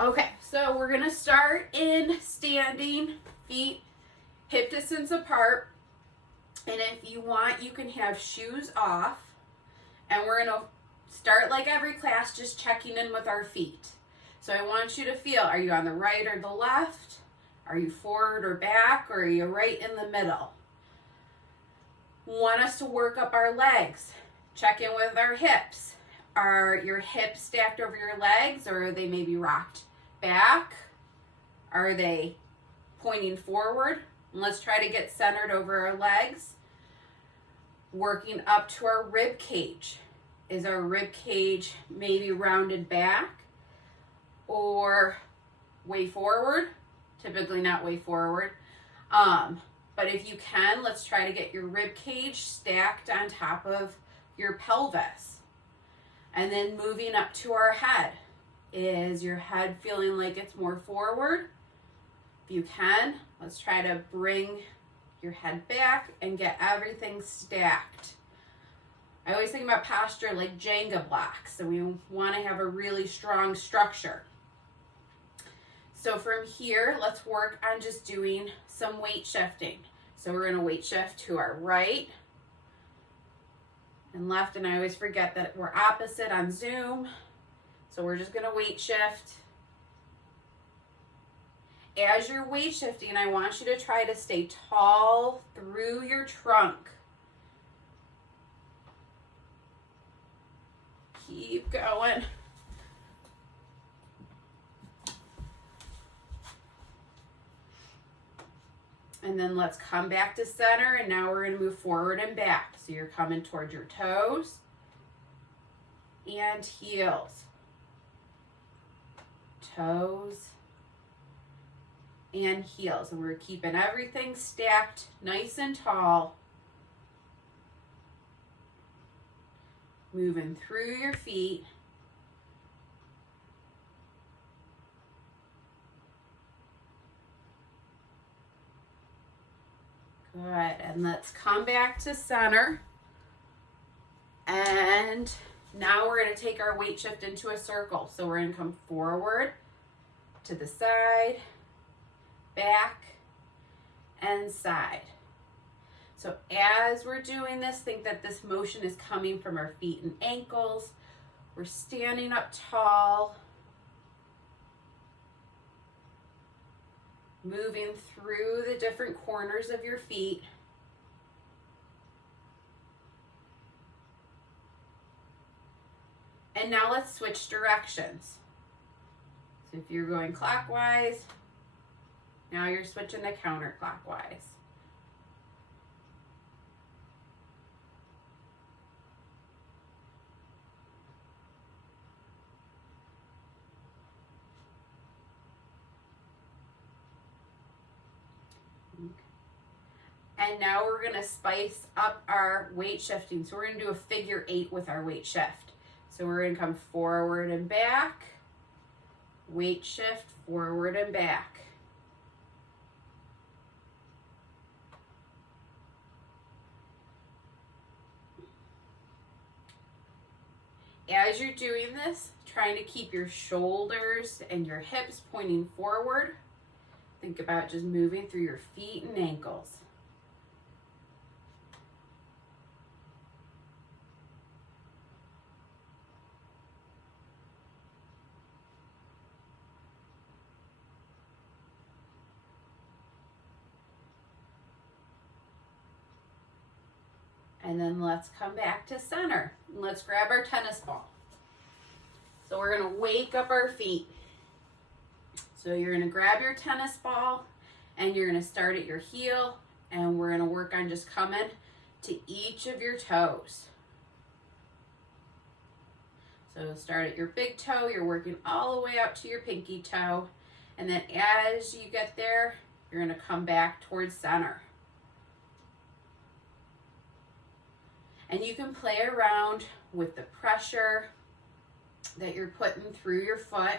Okay, so we're gonna start in standing, feet hip distance apart. And if you want, you can have shoes off. And we're gonna start like every class, just checking in with our feet. So I want you to feel, are you on the right or the left? Are you forward or back? Or are you right in the middle? Want us to work up our legs. Check in with our hips. Are your hips stacked over your legs, or are they maybe rocked back? Are they pointing forward? And let's try to get centered over our legs. Working up to our rib cage. Is our rib cage maybe rounded back or way forward? Typically not way forward. But if you can, let's try to get your rib cage stacked on top of your pelvis. And then moving up to our head. Is your head feeling like it's more forward? If you can, let's try to bring your head back and get everything stacked. I always think about posture like Jenga blocks, so we want to have a really strong structure. So from here, let's work on just doing some weight shifting. So we're going to weight shift to our right and left, and I always forget that we're opposite on Zoom. So we're just going to weight shift. As you're weight shifting, I want you to try to stay tall through your trunk. Keep going. And then let's come back to center, and now we're going to move forward and back. So you're coming towards your toes and heels. Toes and heels. And we're keeping everything stacked nice and tall. Moving through your feet. Good, and let's come back to center. And now we're going to take our weight shift into a circle. So we're going to come forward, to the side, back, and side. So as we're doing this, think that this motion is coming from our feet and ankles. We're standing up tall, moving through the different corners of your feet. And now let's switch directions. So if you're going clockwise, now you're switching to counterclockwise. And now we're going to spice up our weight shifting. So we're going to do a figure 8 with our weight shift. So we're going to come forward and back, weight shift, forward and back. As you're doing this, trying to keep your shoulders and your hips pointing forward. Think about just moving through your feet and ankles. And then let's come back to center. Let's grab our tennis ball. So we're going to wake up our feet. So you're going to grab your tennis ball and you're going to start at your heel, and we're going to work on just coming to each of your toes. So start at your big toe, you're working all the way out to your pinky toe, and then as you get there, you're going to come back towards center. And you can play around with the pressure that you're putting through your foot.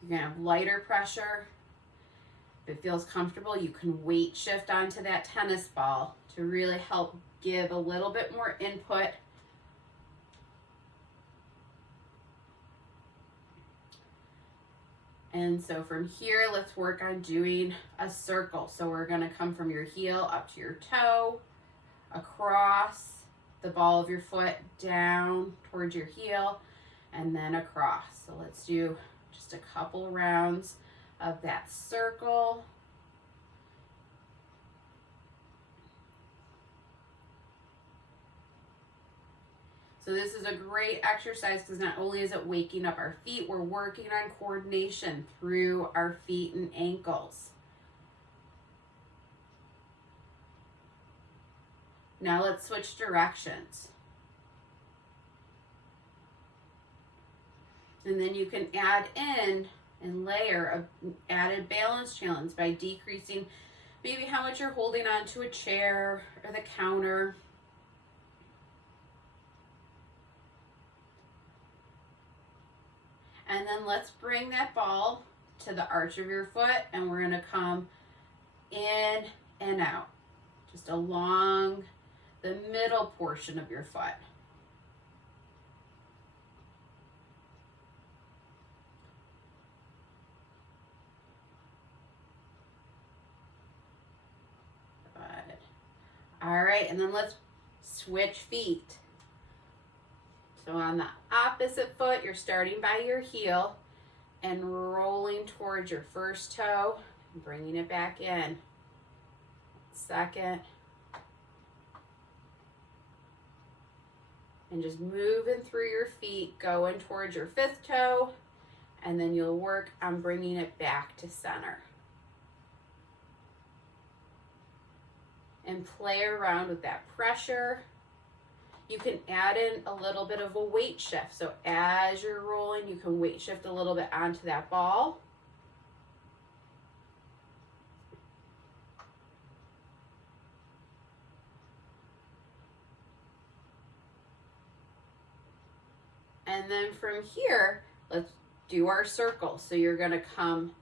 You're going to have lighter pressure. If it feels comfortable, you can weight shift onto that tennis ball to really help give a little bit more input. And so from here, let's work on doing a circle. So we're going to come from your heel up to your toe, across the ball of your foot, down towards your heel, and then across. So let's do just a couple rounds of that circle. So this is a great exercise because not only is it waking up our feet, we're working on coordination through our feet and ankles. Now let's switch directions. And then you can add in and layer an added balance challenge by decreasing maybe how much you're holding onto a chair or the counter. And then let's bring that ball to the arch of your foot, and we're going to come in and out, just along the middle portion of your foot. Good. All right, and then let's switch feet. So on the opposite foot, you're starting by your heel and rolling towards your first toe and bringing it back in. Second. And just moving through your feet, going towards your fifth toe, and then you'll work on bringing it back to center. And play around with that pressure. You can add in a little bit of a weight shift. So as you're rolling, you can weight shift a little bit onto that ball. And then from here, let's do our circle. So you're going to come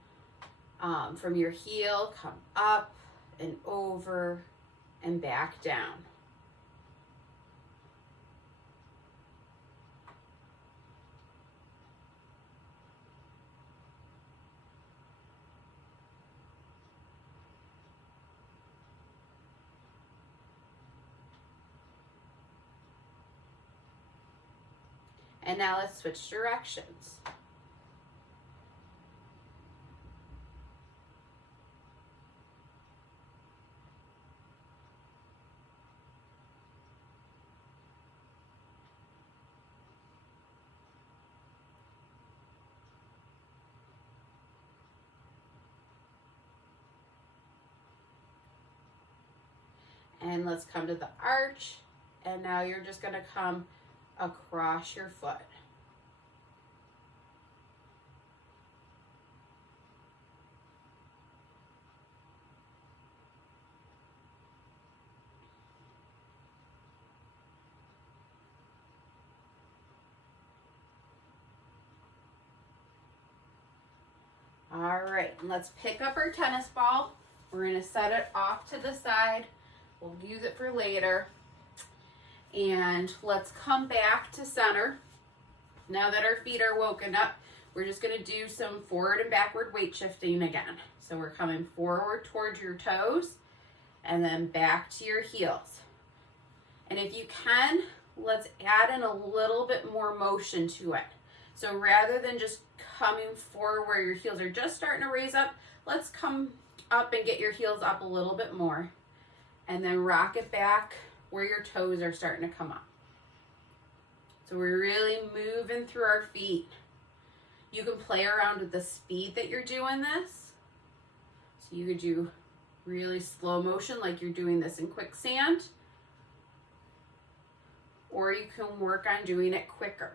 from your heel, come up and over and back down. And now let's switch directions. And let's come to the arch. And now you're just going to come across your foot. All right, let's pick up our tennis ball. We're going to set it off to the side. We'll use it for later. And let's come back to center. Now that our feet are woken up, we're just going to do some forward and backward weight shifting again. So we're coming forward towards your toes and then back to your heels. And if you can, let's add in a little bit more motion to it. So rather than just coming forward where your heels are just starting to raise up, let's come up and get your heels up a little bit more. And then rock it back where your toes are starting to come up. So we're really moving through our feet. You can play around with the speed that you're doing this. So you could do really slow motion like you're doing this in quicksand. Or you can work on doing it quicker.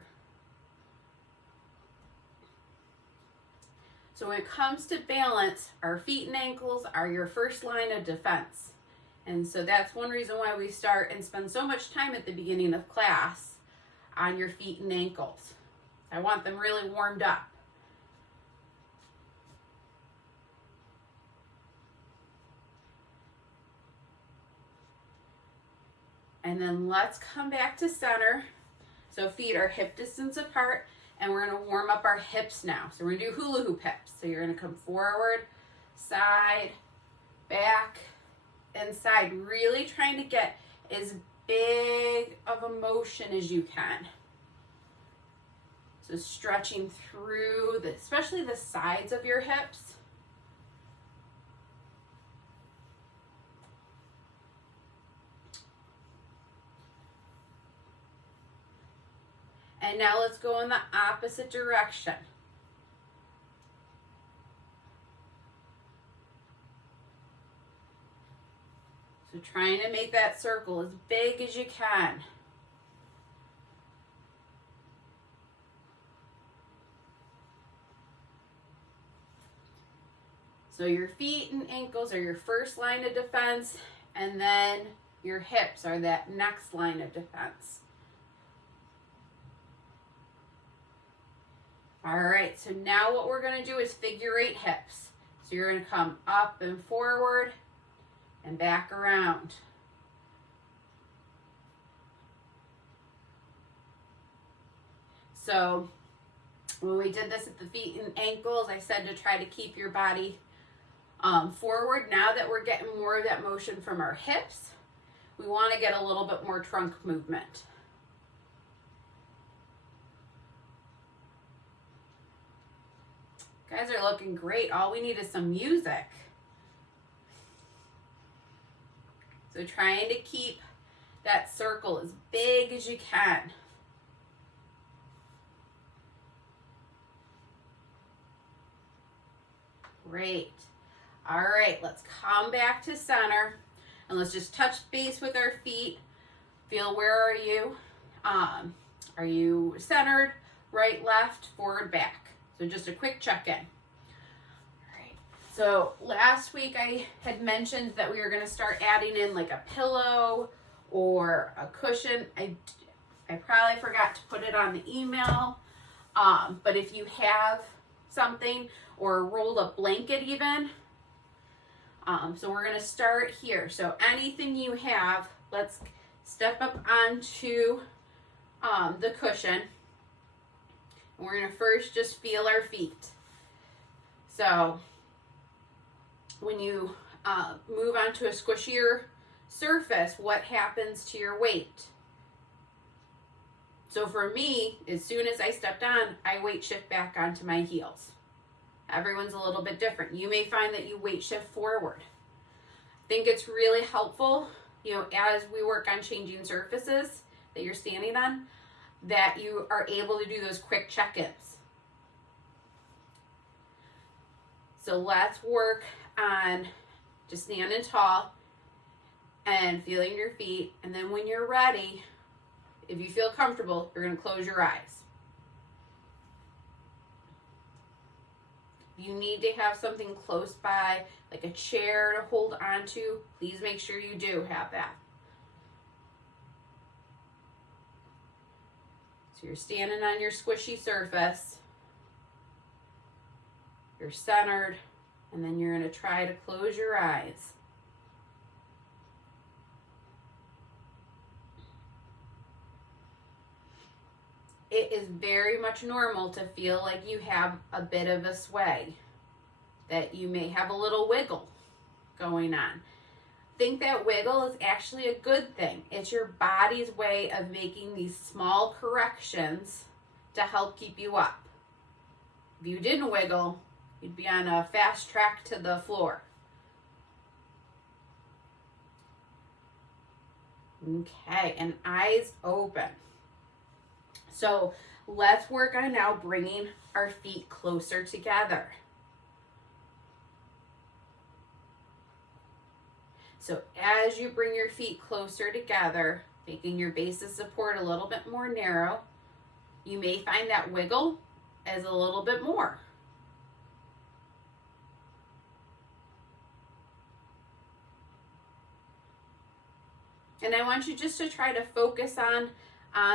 So when it comes to balance, our feet and ankles are your first line of defense. And so that's one reason why we start and spend so much time at the beginning of class on your feet and ankles. I want them really warmed up. And then let's come back to center. So feet are hip distance apart, And we're gonna warm up our hips now. So we're gonna do hula hoop hips. So you're gonna come forward, side, back, and side. Really trying to get as big of a motion as you can. So stretching through, especially the sides of your hips. And now let's go in the opposite direction. So trying to make that circle as big as you can. So your feet and ankles are your first line of defense, and then your hips are that next line of defense. All right, so now what we're gonna do is figure 8 hips. So you're gonna come up and forward and back around. So when we did this at the feet and ankles, I said to try to keep your body forward. Now that we're getting more of that motion from our hips, we want to get a little bit more trunk movement. Guys are looking great. All we need is some music. So trying to keep that circle as big as you can. Great. All right, let's come back to center and let's just touch base with our feet. Feel, where are you? Are you centered, right, left, forward, back? So just a quick check-in. All right. So last week I had mentioned that we were going to start adding in like a pillow or a cushion. I probably forgot to put it on the email, but if you have something, or a rolled up blanket even. So we're going to start here. So anything you have, let's step up onto the cushion. And we're going to first just feel our feet. So when you move onto a squishier surface, what happens to your weight? So for me, as soon as I stepped on, I weight shift back onto my heels. Everyone's a little bit different. You may find that you weight shift forward. I think it's really helpful, as we work on changing surfaces that you're standing on, that you are able to do those quick check-ins. So let's work on just standing tall and feeling your feet. And then when you're ready, if you feel comfortable, you're going to close your eyes. If you need to have something close by, like a chair to hold onto, please make sure you do have that. So you're standing on your squishy surface, you're centered, and then you're going to try to close your eyes. It is very much normal to feel like you have a bit of a sway, that you may have a little wiggle going on. Think that wiggle is actually a good thing. It's your body's way of making these small corrections to help keep you up. If you didn't wiggle, you'd be on a fast track to the floor. Okay, and eyes open. So let's work on now bringing our feet closer together. So as you bring your feet closer together, making your base of support a little bit more narrow, you may find that wiggle as a little bit more. And I want you just to try to focus on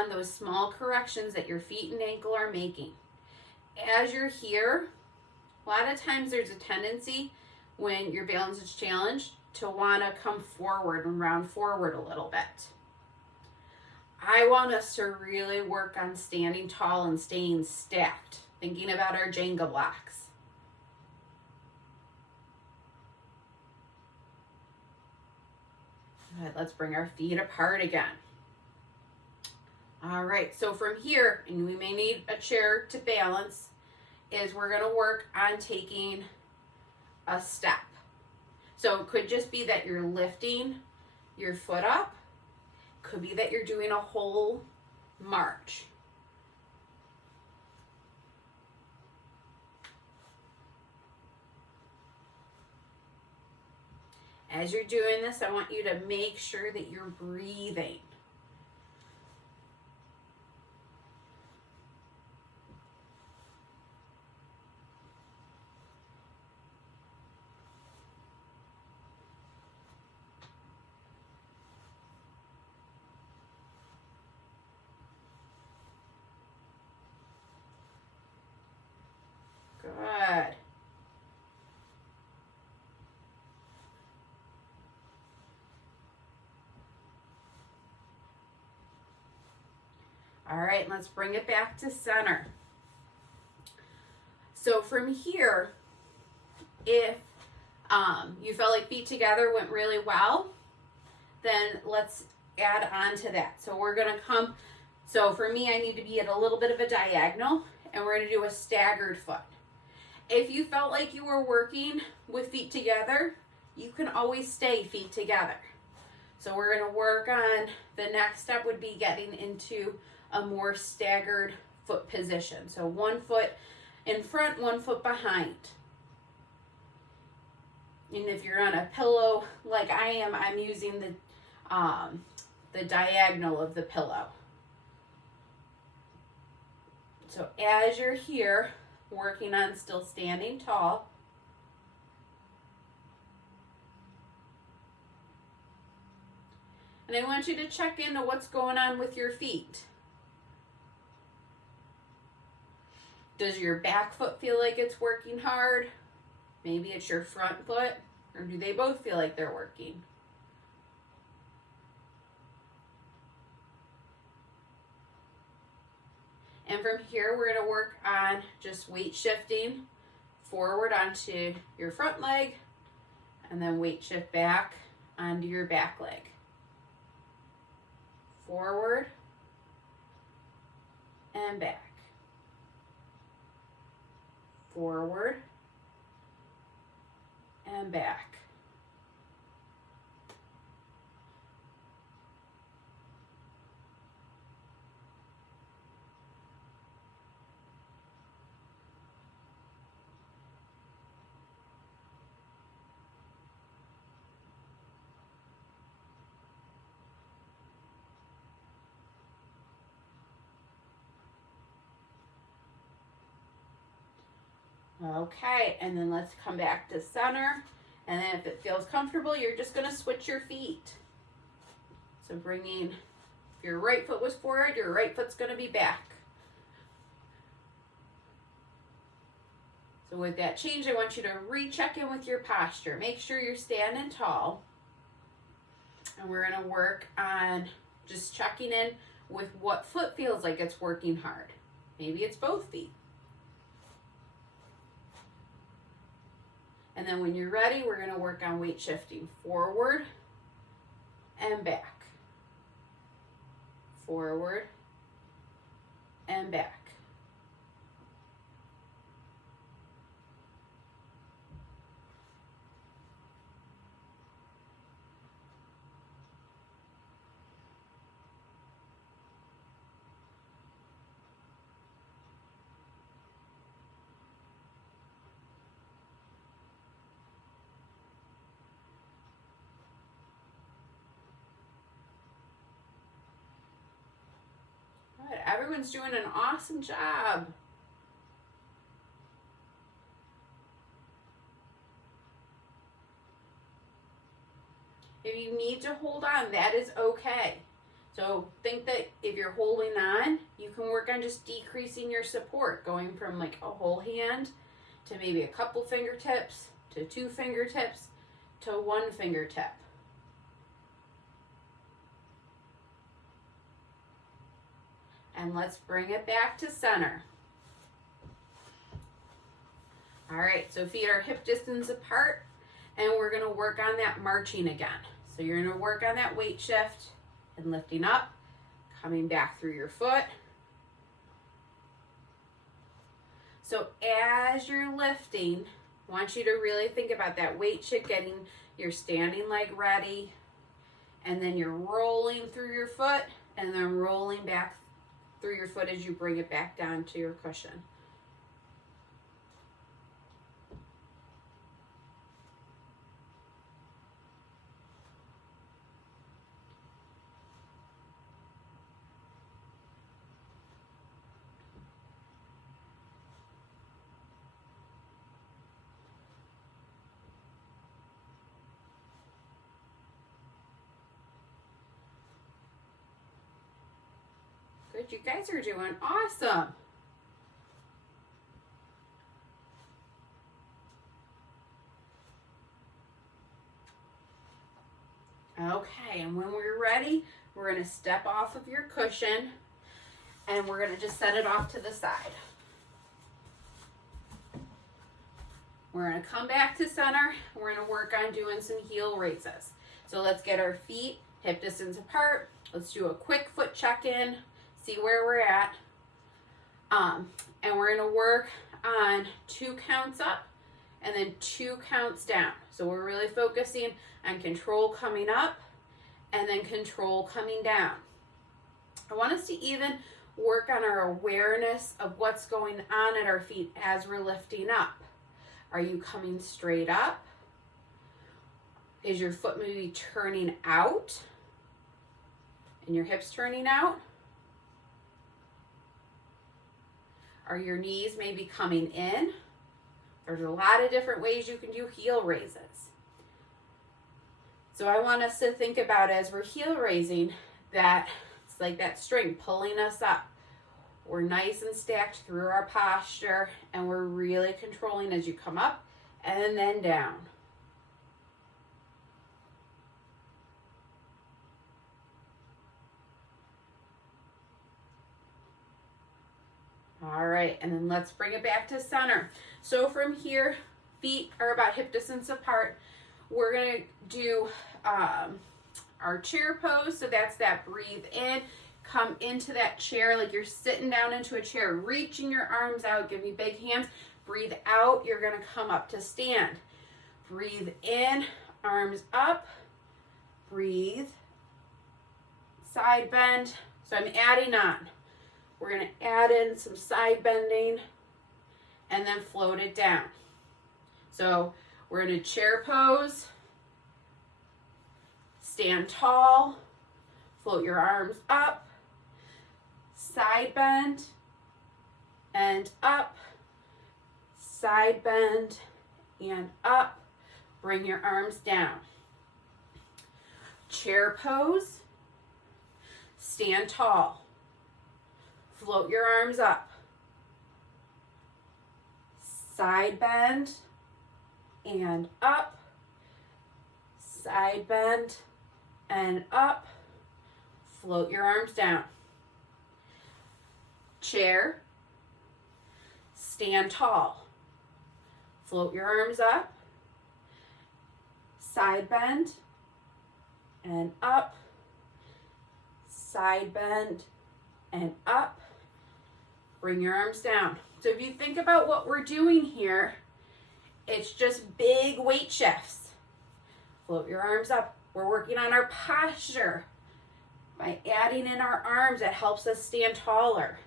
those small corrections that your feet and ankle are making. As you're here, a lot of times there's a tendency when your balance is challenged to want to come forward and round forward a little bit. I want us to really work on standing tall and staying stacked, thinking about our Jenga blocks. Good, let's bring our feet apart again. All right, so from here, and we may need a chair to balance, is we're gonna work on taking a step. So it could just be that you're lifting your foot up. Could be that you're doing a whole march. As you're doing this, I want you to make sure that you're breathing. Good. All right, let's bring it back to center. So from here, if you felt like feet together went really well, then let's add on to that. So we're gonna come, so for me, I need to be at a little bit of a diagonal, and we're gonna do a staggered foot. If you felt like you were working with feet together, you can always stay feet together. So we're gonna work on, the next step would be getting into a more staggered foot position. So one foot in front, one foot behind. And if you're on a pillow like I am, I'm using the diagonal of the pillow. So as you're here, working on still standing tall, and I want you to check into what's going on with your feet. Does your back foot feel like it's working hard? Maybe it's your front foot, or do they both feel like they're working? And from here, we're gonna work on just weight shifting forward onto your front leg, and then weight shift back onto your back leg. Forward and back. Forward and back. Okay, and then let's come back to center. And then if it feels comfortable, you're just gonna switch your feet. So bringing, if your right foot was forward, your right foot's gonna be back. So with that change, I want you to recheck in with your posture. Make sure you're standing tall. And we're gonna work on just checking in with what foot feels like it's working hard. Maybe it's both feet. And then when you're ready, we're gonna work on weight shifting forward and back. Forward and back. Everyone's doing an awesome job. If you need to hold on, that is okay. So think that if you're holding on, you can work on just decreasing your support, going from like a whole hand to maybe a couple fingertips to 2 fingertips to 1 fingertip. And let's bring it back to center. All right, so feet are hip distance apart, and we're gonna work on that marching again. So you're gonna work on that weight shift and lifting up, coming back through your foot. So as you're lifting, I want you to really think about that weight shift, getting your standing leg ready, and then you're rolling through your foot, and then rolling back through your foot as you bring it back down to your cushion. Good, you guys are doing awesome. Okay, and when we're ready, we're going to step off of your cushion and we're going to just set it off to the side. We're going to come back to center. We're going to work on doing some heel raises. So let's get our feet hip distance apart. Let's do a quick foot check-in, see where we're at. And we're going to work on 2 counts up and then 2 counts down. So we're really focusing on control coming up and then control coming down. I want us to even work on our awareness of what's going on at our feet as we're lifting up. Are you coming straight up? Is your foot maybe turning out? And your hips turning out? Are your knees maybe coming in? There's a lot of different ways you can do heel raises. So I want us to think about as we're heel raising that it's like that string pulling us up. We're nice and stacked through our posture and we're really controlling as you come up and then down. All right, and then let's bring it back to center. So from here, feet are about hip distance apart. We're gonna do our chair pose. So that's that breathe in, come into that chair like you're sitting down into a chair, reaching your arms out, give me big hands. Breathe out, you're gonna come up to stand. Breathe in, arms up, breathe, side bend. So I'm adding on. We're gonna add in some side bending and then float it down. So we're in a chair pose, stand tall, float your arms up, side bend, and up, side bend, and up. Bring your arms down. Chair pose, stand tall, float your arms up, side bend, and up, side bend, and up, float your arms down. Chair, stand tall, float your arms up, side bend, and up, side bend, and up. Bring your arms down. So if you think about what we're doing here, it's just big weight shifts. Float your arms up. We're working on our posture. By adding in our arms, it helps us stand taller.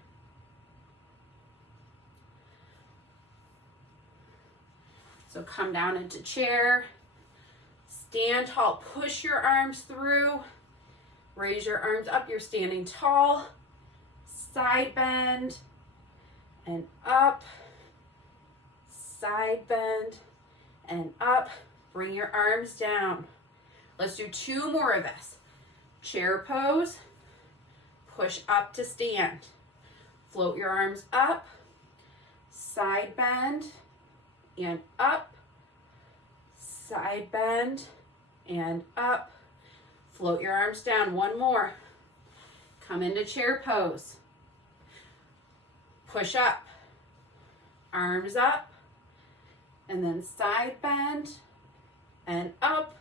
So come down into chair. Stand tall. Push your arms through. Raise your arms up. You're standing tall. Side bend and up. Side bend and up. Bring your arms down. Let's do 2 more of this. Chair pose. Push up to stand. Float your arms up. Side bend and up. Side bend and up. Float your arms down. 1 more. Come into chair pose. push up, arms up, and then side bend and up,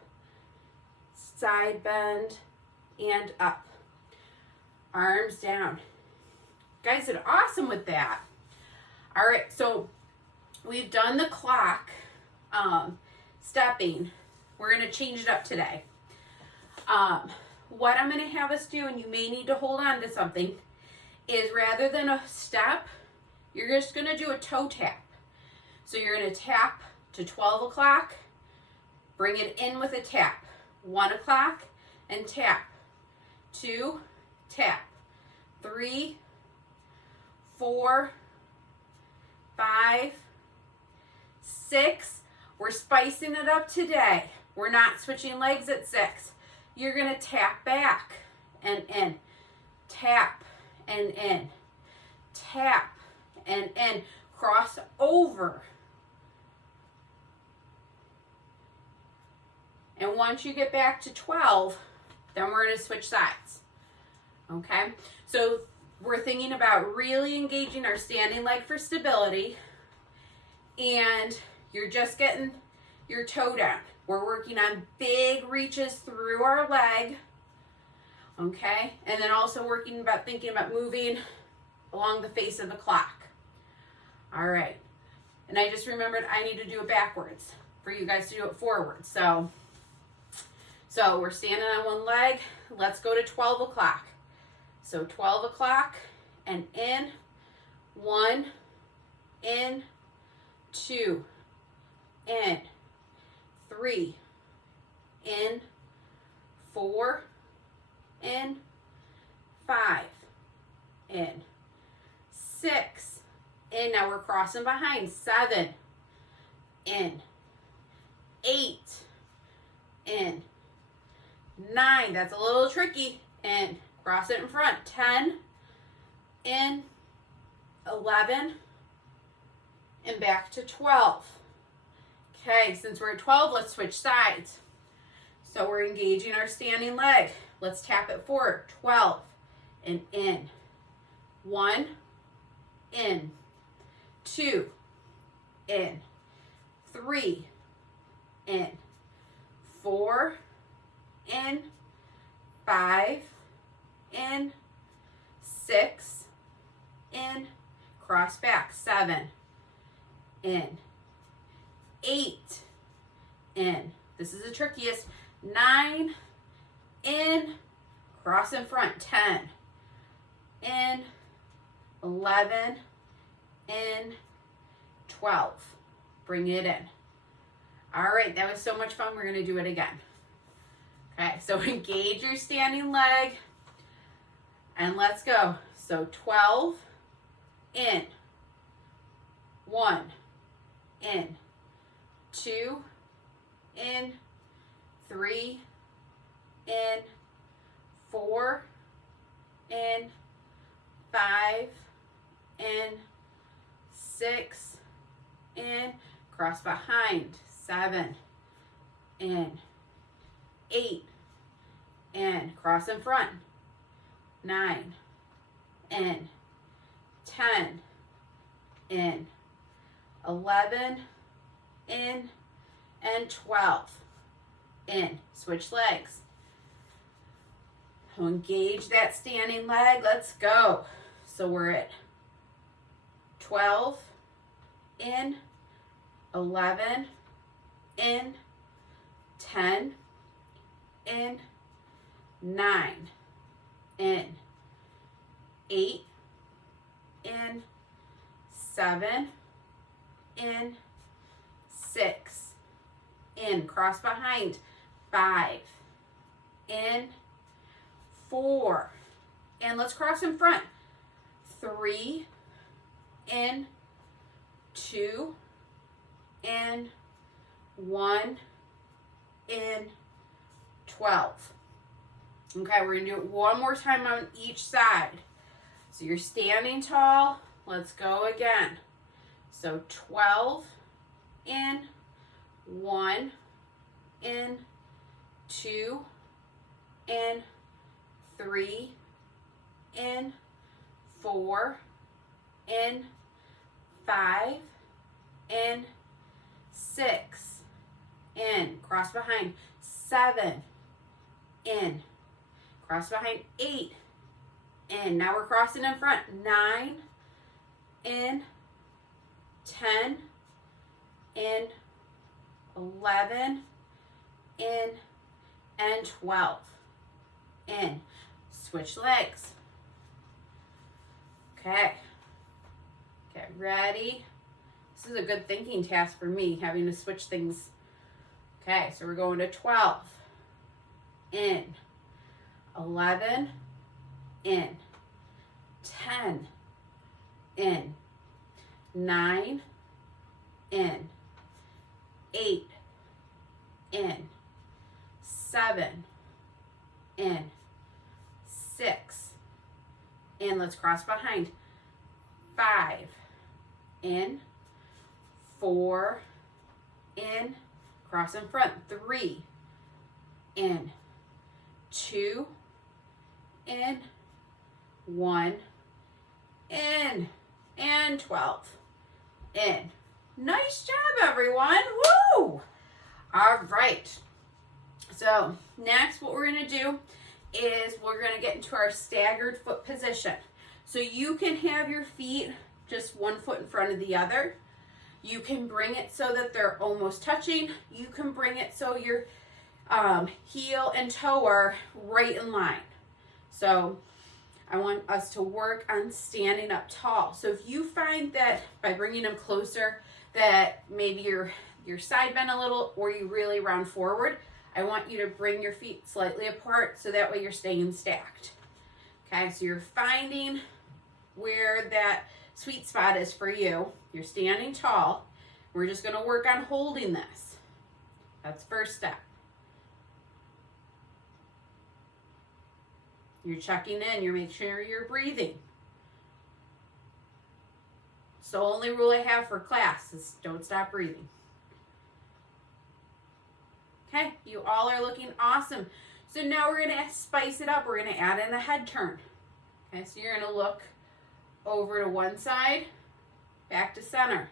side bend and up, arms down. You guys did awesome with that. All right, so we've done the clock stepping. We're going to change it up today. What I'm going to have us do, and you may need to hold on to something, is rather than a step, you're just going to do a toe tap. So you're going to tap to 12 o'clock, bring it in with a tap, 1 o'clock, and tap, 2, tap, 3, 4, 5, 6. We're spicing it up today. We're not switching legs at 6. You're going to tap back and in, tap and in, tap and in, cross over. And once you get back to 12, then we're going to switch sides. Okay? So we're thinking about really engaging our standing leg for stability, and you're just getting your toe down. We're working on big reaches through our leg, okay? And then also thinking about moving along the face of the clock. All right. And I just remembered I need to do it backwards for you guys to do it forward. So we're standing on one leg. Let's go to 12 o'clock. So 12 o'clock and in, 1, in, 2, in, 3, in, 4, in, 5, in, 6, in. Now we're crossing behind. 7, in, 8, in, 9. That's a little tricky. In, cross it in front. 10, in, 11, and back to 12. Okay, since we're at 12, let's switch sides. So we're engaging our standing leg. Let's tap it forward. 12, and in. 1, in. 2, in. 3, in. 4, in. 5, in. 6, in. Cross back. 7, in. 8, in. This is the trickiest. 9, in. Cross in front. 10, in. 11, in. 12. Bring it in. All right, that was so much fun. We're going to do it again. Okay, so engage your standing leg. And let's go. So 12, in. 1, in. 2, in. 3, in. 4, in. 5, in. 6, in. Cross behind. 7, in. 8, in. Cross in front. 9, in. 10, in. 11, in. And 12, in. Switch legs. So engage that standing leg. Let's go. So we're at 12, in. 11, in. 10, in. 9, in. 8, in. 7, in. 6, in. Cross behind. 5, in. 4, and let's cross in front. 3, in. 2, in. 1, in. 12. Okay, we're going to do it one more time on each side. So you're standing tall. Let's go again. So 12, in. 1, in. 2, in. 3, in. 4, in, 5, in, 6, in, cross behind, 7, in, cross behind, 8, in. Now we're crossing in front, 9, in, 10, in, 11, in, and 12, in. Switch legs. Okay. Get ready. This is a good thinking task for me, having to switch things. Okay, so we're going to 12, in, 11, in, 10, in, 9, in, 8, in, 7, in, 6, in, let's cross behind, 5, in, 4, in, cross in front, 3, in, 2, in, 1, in, and 12, in. Nice job, everyone. Woo! All right. So next what we're going to do is we're going to get into our staggered foot position. So you can have your feet just one foot in front of the other. You can bring it so that they're almost touching. You can bring it so your heel and toe are right in line. So I want us to work on standing up tall. So if you find that by bringing them closer that maybe your side bend a little or you really round forward, I want you to bring your feet slightly apart so that way you're staying stacked. Okay, so you're finding where that sweet spot is for you. You're standing tall. We're just going to work on holding this. That's first step. You're checking in. You're making sure you're breathing. It's the only rule I have for class is don't stop breathing. Okay, you all are looking awesome. So now we're going to spice it up. We're going to add in a head turn. Okay, so you're going to look over to one side, back to center,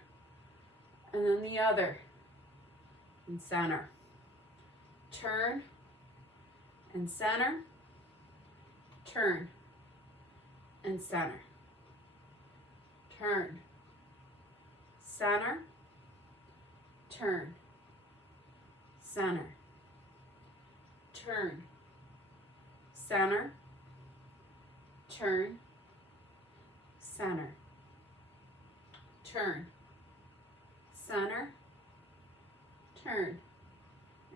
and then the other, and center. Turn, and center, turn, and center. Turn, center, turn, center, turn, center, turn, center, turn, center, turn,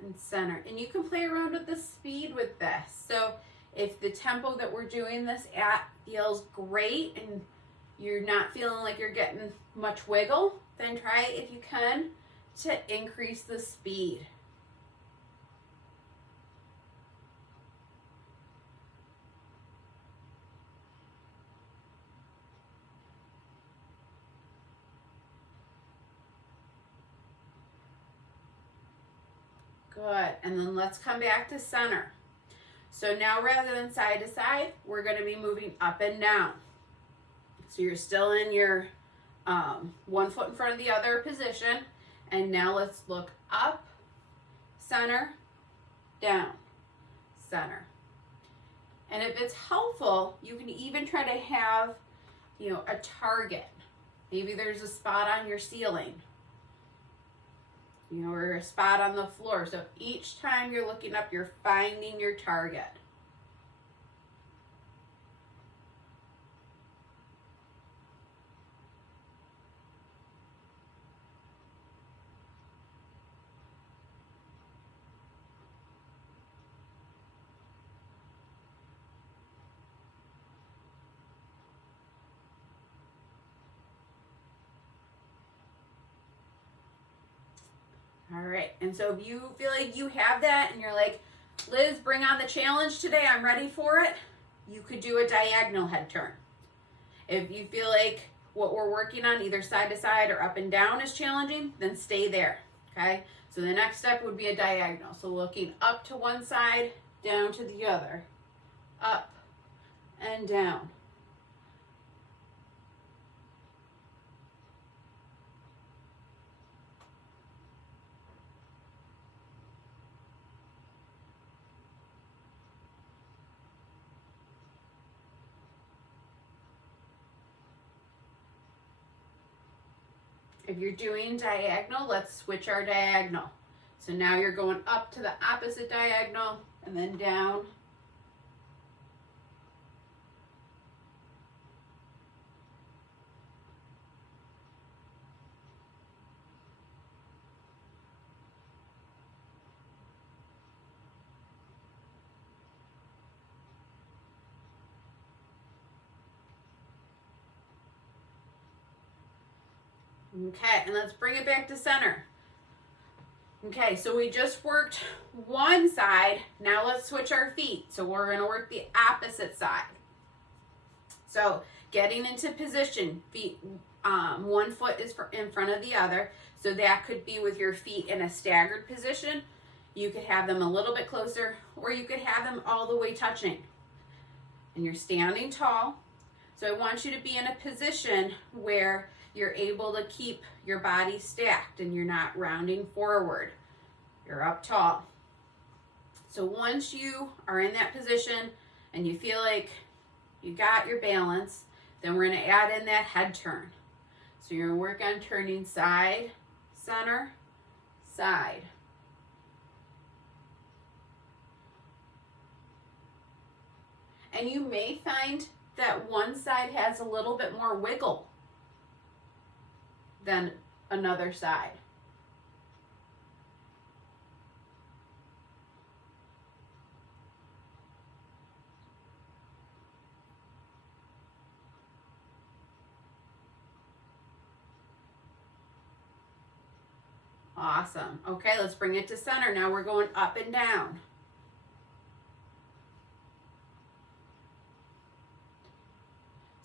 and center. And you can play around with the speed with this. So if the tempo that we're doing this at feels great and you're not feeling like you're getting much wiggle, then try, if you can, to increase the speed. Good, and then let's come back to center. So now rather than side to side, we're going to be moving up and down. So you're still in your one foot in front of the other position. And now let's look up, center, down, center. And if it's helpful, you can even try to have, a target. Maybe there's a spot on your ceiling, or a spot on the floor. So each time you're looking up, you're finding your target. All right, and so if you feel like you have that and you're like, Liz, bring on the challenge today, I'm ready for it, you could do a diagonal head turn. If you feel like what we're working on, either side to side or up and down, is challenging, then stay there, okay? So the next step would be a diagonal. So looking up to one side, down to the other, up and down, If you're doing diagonal, let's switch our diagonal. So now you're going up to the opposite diagonal and then down. Okay, and let's bring it back to center. Okay, so we just worked one side. Now let's switch our feet. So we're going to work the opposite side. So getting into position, feet, one foot is in front of the other. So that could be with your feet in a staggered position. You could have them a little bit closer, or you could have them all the way touching. And you're standing tall. So I want you to be in a position where you're able to keep your body stacked and you're not rounding forward. You're up tall. So once you are in that position and you feel like you got your balance, then we're going to add in that head turn. So you're going to work on turning side, center, side. And you may find that one side has a little bit more wiggle than another side. Awesome. Okay, let's bring it to center. Now we're going up and down.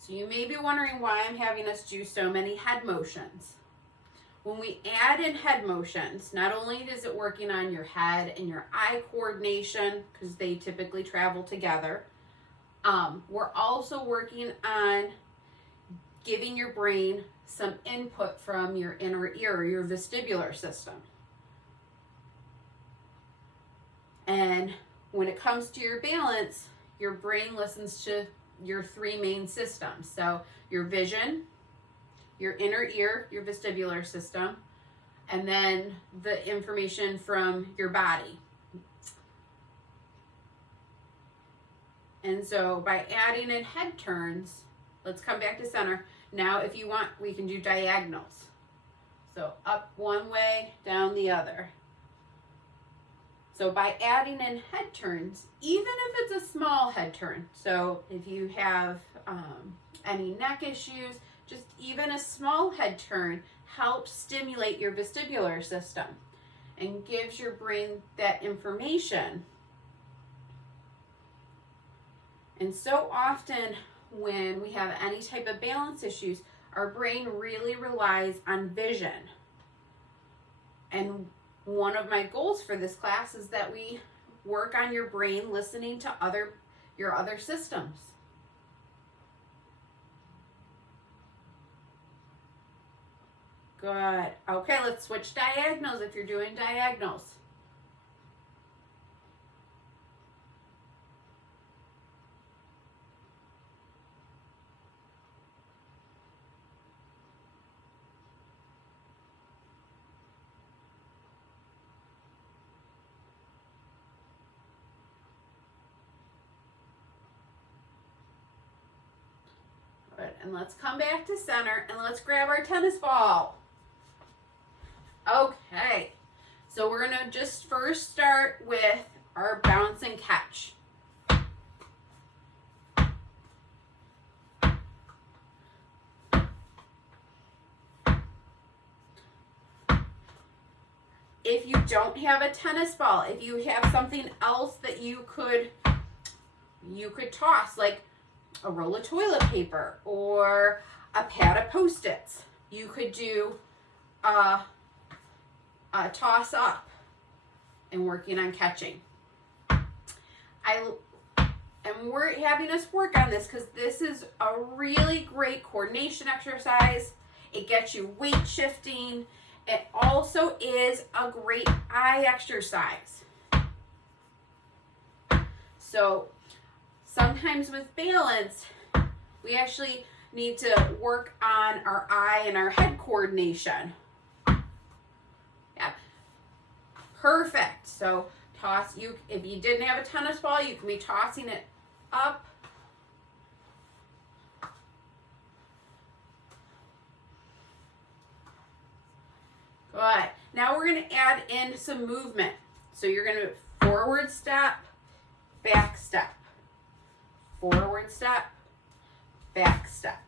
So you may be wondering why I'm having us do so many head motions. When we add in head motions, not only is it working on your head and your eye coordination, because they typically travel together, we're also working on giving your brain some input from your inner ear, or your vestibular system. And when it comes to your balance, your brain listens to your three main systems. So your vision, your inner ear, your vestibular system, and then the information from your body. And so by adding in head turns, let's come back to center. Now if you want, we can do diagonals. So up one way, down the other. So by adding in head turns, even if it's a small head turn, so if you have any neck issues, just even a small head turn helps stimulate your vestibular system and gives your brain that information. And so often when we have any type of balance issues, our brain really relies on vision. And one of my goals for this class is that we work on your brain listening to your other systems. Good. Okay, let's switch diagonals if you're doing diagonals. Good. And let's come back to center and let's grab our tennis ball. Okay, so we're gonna just first start with our bounce and catch. If you don't have a tennis ball, if you have something else that you could toss, like a roll of toilet paper or a pad of Post-its, you could do a toss up and working on catching. We're having us work on this because this is a really great coordination exercise. It gets you weight shifting. It also is a great eye exercise. So sometimes with balance, we actually need to work on our eye and our head coordination. Yeah. Perfect. So toss, if you didn't have a tennis ball, you can be tossing it up. Good. Now we're going to add in some movement. So you're going to forward step, back step, forward step, back step,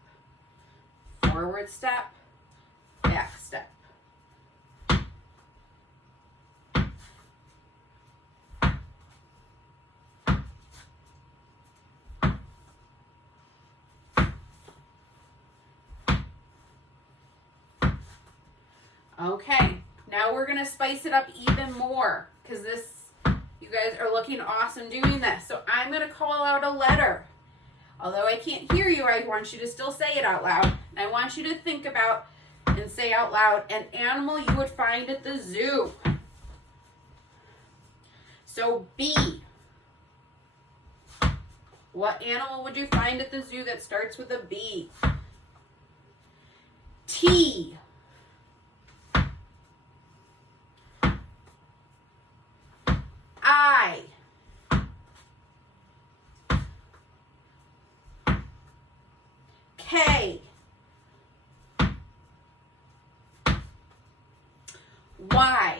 forward step, back step. Okay, now we're gonna spice it up even more because you guys are looking awesome doing this. So I'm gonna call out a letter. Although I can't hear you, I want you to still say it out loud. And I want you to think about and say out loud an animal you would find at the zoo. So B. What animal would you find at the zoo that starts with a B? T. I. K. Y.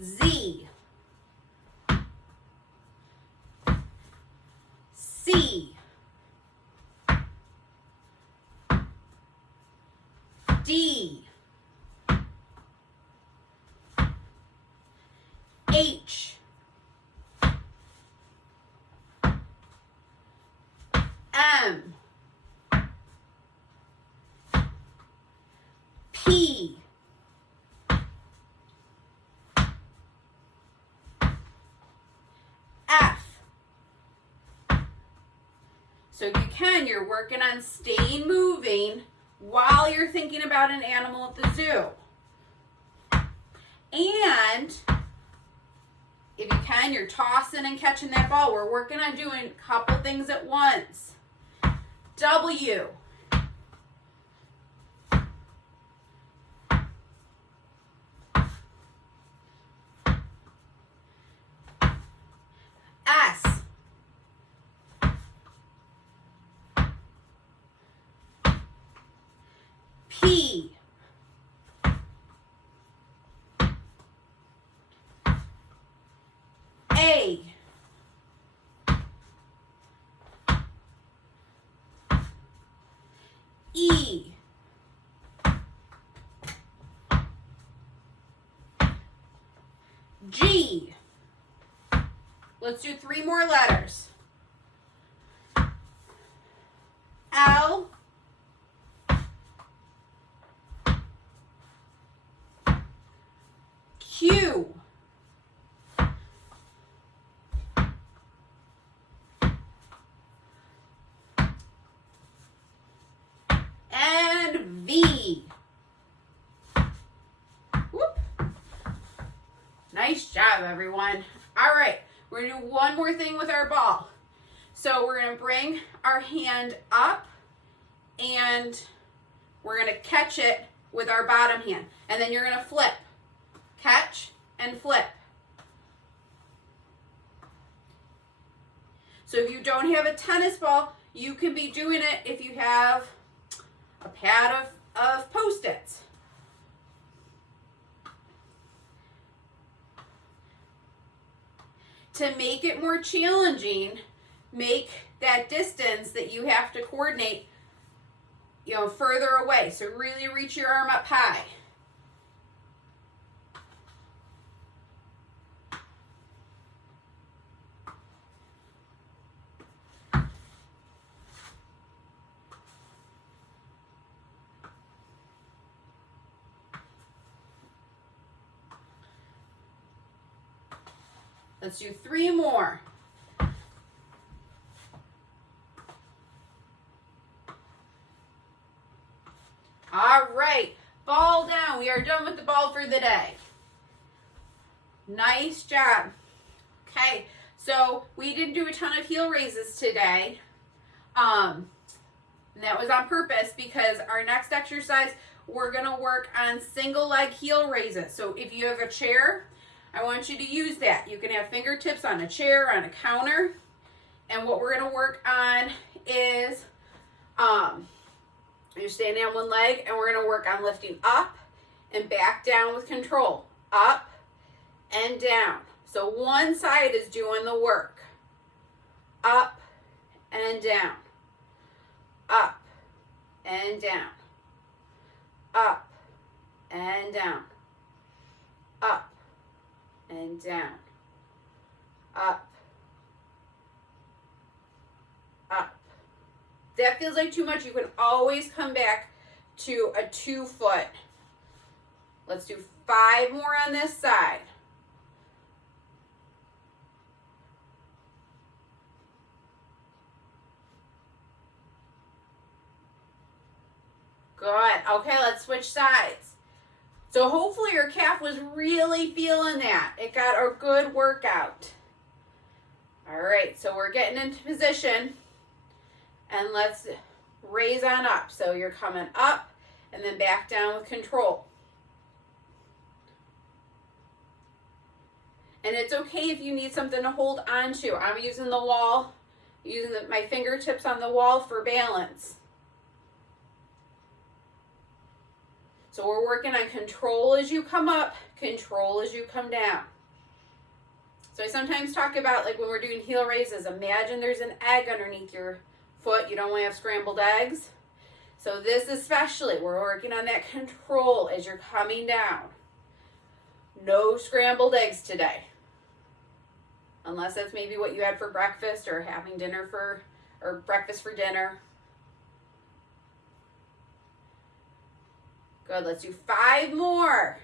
Z. C. D. H. M. P. F. So you you're working on staying moving while you're thinking about an animal at the zoo. And if you can, you're tossing and catching that ball. We're working on doing a couple things at once. W. S. P. A. E. G. Let's do 3 more letters. L. Q. And V. Whoop. Nice job, everyone. All right, we're gonna do one more thing with our ball. So we're gonna bring our hand up and we're gonna catch it with our bottom hand. And then you're gonna flip. Catch and flip. So if you don't have a tennis ball, you can be doing it if you have a pad of Post-its. To make it more challenging, make that distance that you have to coordinate, further away. So really reach your arm up high. Let's do 3 more. All right, ball down. We are done with the ball for the day. Nice job. Okay, So we didn't do a ton of heel raises today. And that was on purpose because our next exercise, we're going to work on single leg heel raises. So if you have a chair, I want you to use that. You can have fingertips on a chair, on a counter. And what we're going to work on is you're standing on one leg, and we're going to work on lifting up and back down with control. Up and down. So one side is doing the work. Up and down. Up and down. Up and down. Up and down. Up. Up. If that feels like too much, you can always come back to a 2 foot. Let's do 5 more on this side. Good. Okay, let's switch sides. So hopefully your calf was really feeling that. It got a good workout. All right, so we're getting into position. And let's raise on up. So you're coming up and then back down with control. And it's okay if you need something to hold on to. I'm using the wall, using my fingertips on the wall for balance. So we're working on control as you come up, control as you come down. So I sometimes talk about, like when we're doing heel raises, imagine there's an egg underneath your foot. You don't want to have scrambled eggs. So this especially, we're working on that control as you're coming down. No scrambled eggs today. Unless that's maybe what you had for breakfast or having dinner or breakfast for dinner. Good, let's do 5 more.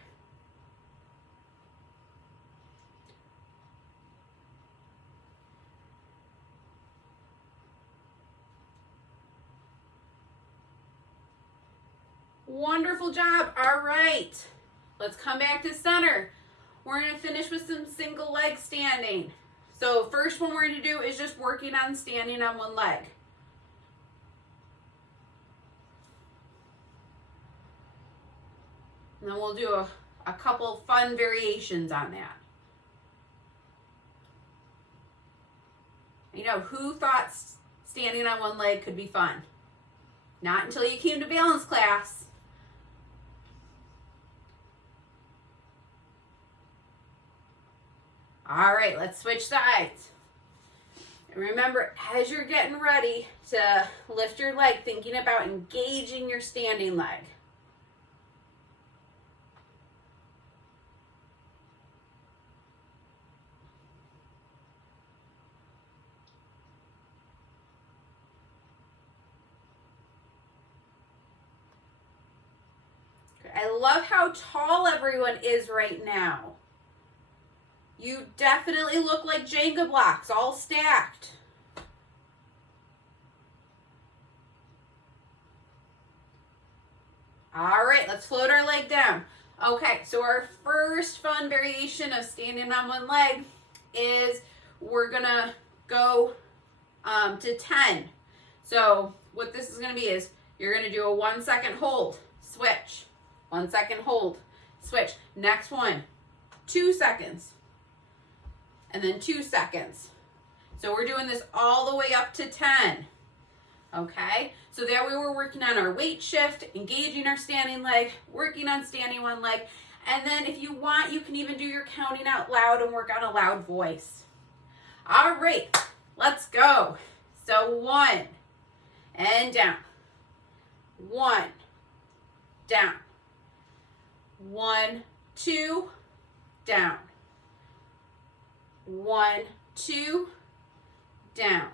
Wonderful job. All right. Let's come back to center. We're going to finish with some single leg standing. So first one we're going to do is just working on standing on one leg. And then we'll do a couple fun variations on that. You know, who thought standing on one leg could be fun? Not until you came to balance class. All right, let's switch sides. And remember, as you're getting ready to lift your leg, thinking about engaging your standing leg. I love how tall everyone is right now. You definitely look like Jenga blocks, all stacked. All right, let's float our leg down. Okay, so our first fun variation of standing on one leg is we're gonna go to 10. So what this is gonna be is you're gonna do a 1 second hold, switch, 1 second hold, switch. Next one, 2 seconds. And then 2 seconds. So we're doing this all the way up to 10. Okay? So that way we're working on our weight shift, engaging our standing leg, working on standing one leg. And then if you want, you can even do your counting out loud and work on a loud voice. All right, let's go. So 1 and down. 1, down. 1, 2, down. 1, 2, down.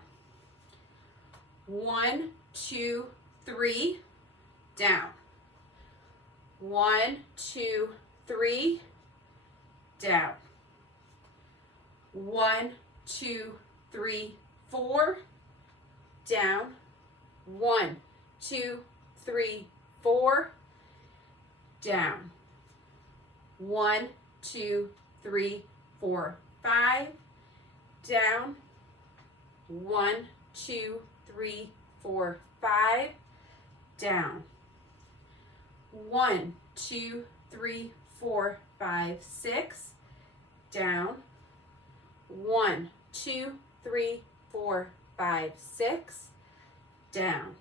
1, 2, 3, down. 1, 2, 3, down. 1, 2, 3, 4, down. 1, 2, 3, 4, down. 1, 2, 3, 4, 5, down. 1, 2, 3, 4, 5, down. 1, 2, 3, 4, 5, 6, down. 1, 2, 3, 4, 5, 6, down.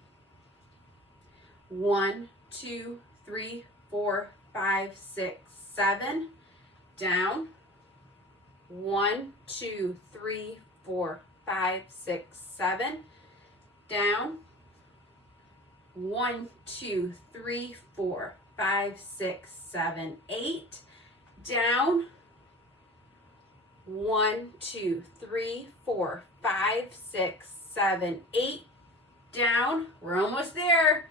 1, 2, 3, 4, 5, 6, 7, down. 1, 2, 3, 4, 5, 6, 7, down. 1, 2, 3, 4, 5, 6, 7, 8, down. 1, 2, 3, 4, 5, 6, 7, 8, down. We're almost there.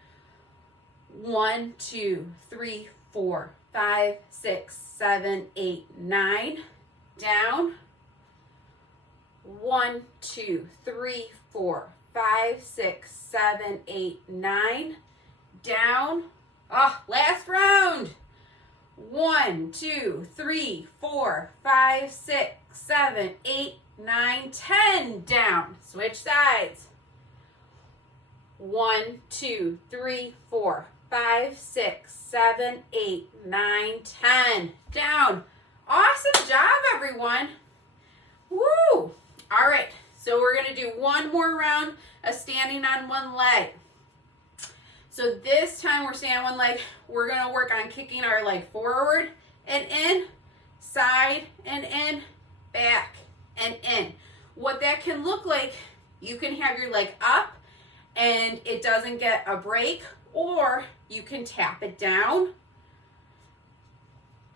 1, 2, 3, 4, 5, 6, 7, 8, 9, down. 1, 2, 3, 4, 5, 6, 7, 8, 9, down. Oh, last round. 1, 2, 3, 4, 5, 6, 7, 8, 9, 10, down. Switch sides. 1, 2, 3, 4, 5, 6, 7, 8, 9, 10, down. Awesome job, everyone. Woo! All right, so we're gonna do one more round of standing on one leg. So this time we're standing on one leg. We're gonna work on kicking our leg forward and in, side and in, back and in. What that can look like, you can have your leg up and it doesn't get a break, or you can tap it down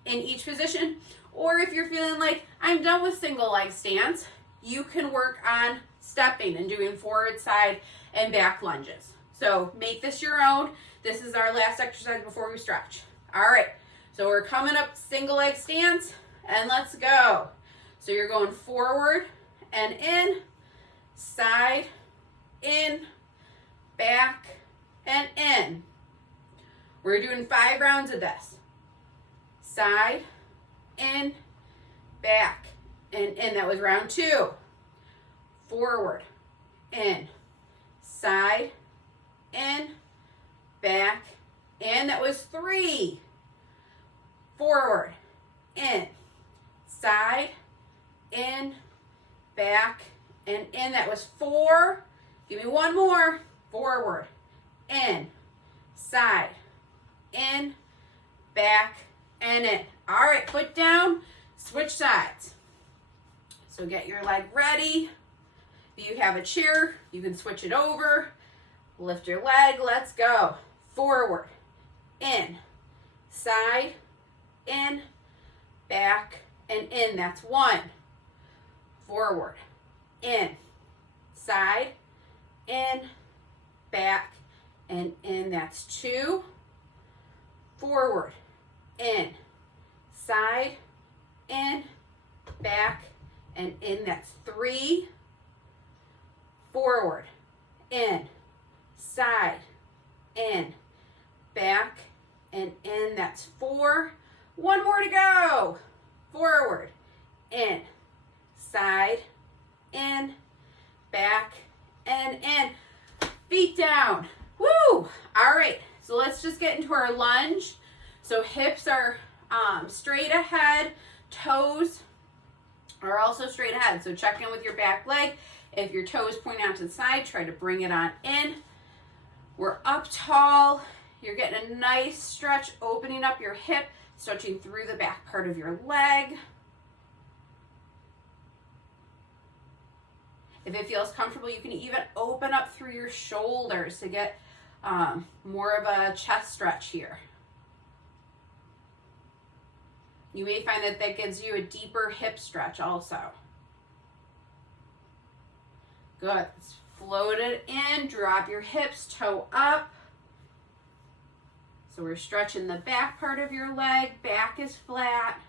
in each position. Or if you're feeling like, I'm done with single leg stance, you can work on stepping and doing forward, side, and back lunges. So make this your own. This is our last exercise before we stretch. All right, so we're coming up single leg stance, and let's go. So you're going forward and in, side, in, back, and in. We're doing 5 rounds of this. Side, in, back, and in. That was round 2. Forward, in, side, in, back, and that was 3. Forward, in, side, in, back, and in. That was 4. Give me one more. Forward, in, side, in, back, and in. All right, foot down, switch sides. So get your leg ready. If you have a chair, you can switch it over. Lift your leg, let's go. Forward, in, side, in, back, and in. That's 1. Forward, in, side, in, back, and in. That's 2. Forward, in, side, in, back, and in. That's 3. Forward, in, side, in, back, and in. That's 4. One more to go. Forward, in, side, in, back, and in. Feet down. Woo! All right, so let's just get into our lunge. So hips are straight ahead, toes are also straight ahead. So check in with your back leg. If your toe is pointing out to the side, try to bring it on in. We're up tall. You're getting a nice stretch, opening up your hip, stretching through the back part of your leg. If it feels comfortable, you can even open up through your shoulders to get more of a chest stretch here. You may find that that gives you a deeper hip stretch also. Good. Let's float it in, drop your hips, toe up. So we're stretching the back part of your leg, back is flat.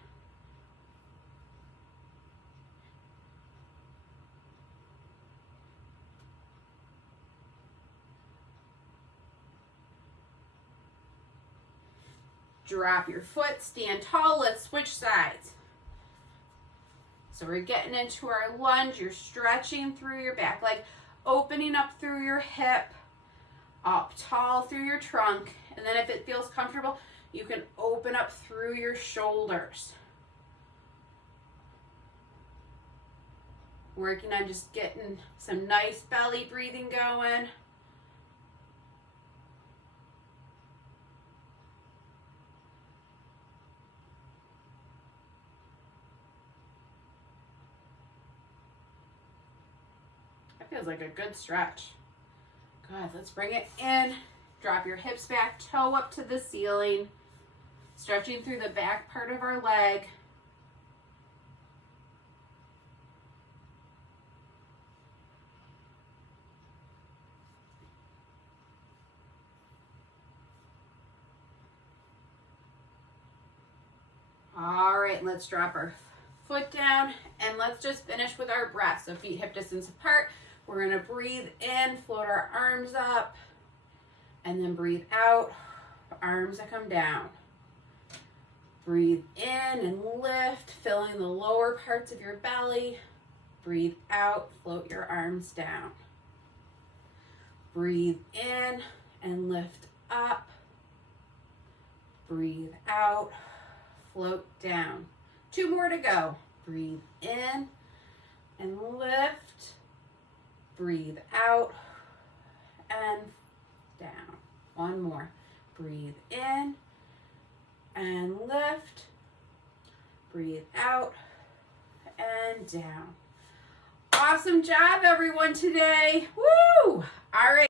Drop your foot, stand tall, let's switch sides. So we're getting into our lunge. You're stretching through your back leg, opening up through your hip, up tall through your trunk. And then if it feels comfortable, you can open up through your shoulders. Working on just getting some nice belly breathing going. That feels like a good stretch. Good, let's bring it in. Drop your hips back, toe up to the ceiling. Stretching through the back part of our leg. All right, let's drop our foot down and let's just finish with our breath. So feet hip distance apart. We're gonna breathe in, float our arms up, and then breathe out, arms that come down. Breathe in and lift, filling the lower parts of your belly. Breathe out, float your arms down. Breathe in and lift up. Breathe out, float down. 2 more to go. Breathe in and lift. Breathe out and down. 1 more. Breathe in and lift. Breathe out and down. Awesome job, everyone, today. Woo! All right.